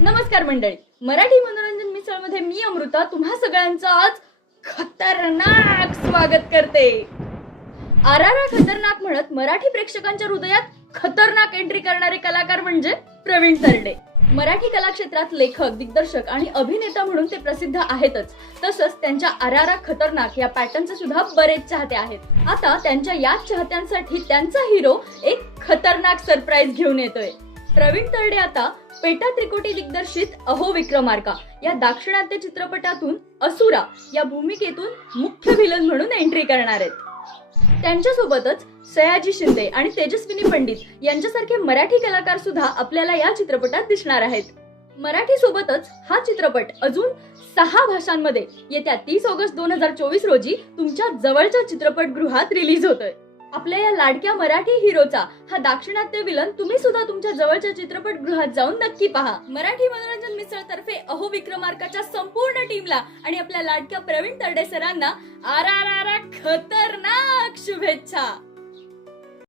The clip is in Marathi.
नमस्कार मंडळी. मराठी मनोरंजन मिसळमध्ये मी अमृता. तुम्हा सगळ्यांचं आज खतरनाक स्वागत करते. आरारा खतरनाक म्हणत मराठी प्रेक्षकांच्या हृदयात खतरनाक एंट्री करणारे कलाकार म्हणजे प्रवीण तरडे. मराठी कलाक्षेत्रात लेखक दिग्दर्शक आणि अभिनेता म्हणून ते प्रसिद्ध आहेतच. तसंच त्यांच्या आरारा खतरनाक या पॅटर्नचे सुद्धा बरेच चाहते आहेत. आता त्यांच्या याच चाहत्यांसाठी त्यांचा हिरो एक खतरनाक सरप्राईज घेऊन येतोय. प्रवीण तरडे आता पेटा त्रिकोटी दिग्दर्शित अहो विक्रमार्का. या दाक्षिणात्य चित्रपटातून असुरा या भूमिकेतून मुख्य विलन म्हणून एंट्री करणार आहेत. त्यांच्यासोबतच सयाजी शिंदे आणि तेजस्विनी पंडित यांच्यासारखे मराठी कलाकार सुद्धा आपल्याला या चित्रपटात दिसणार आहेत. मराठी सोबतच हा चित्रपट अजून सहा भाषांमध्ये येत्या तीस ऑगस्ट दोन हजार चोवीस रोजी तुमच्या जवळच्या चित्रपटगृहात रिलीज होतोय. आपल्या या लाडक्या मराठी हिरोचा हा दाक्षिणात्य विलन तुम्ही सुद्धा तुमच्या जवळच्या चित्रपटगृहात जाऊन नक्की पहा. मराठी मनोरंजन मिसळ तर्फे अहो विक्रमार्काच्या संपूर्ण टीमला आणि आपल्या लाडक्या प्रवीण तरडे सरांना आर आर आर खतरनाक शुभेच्छा.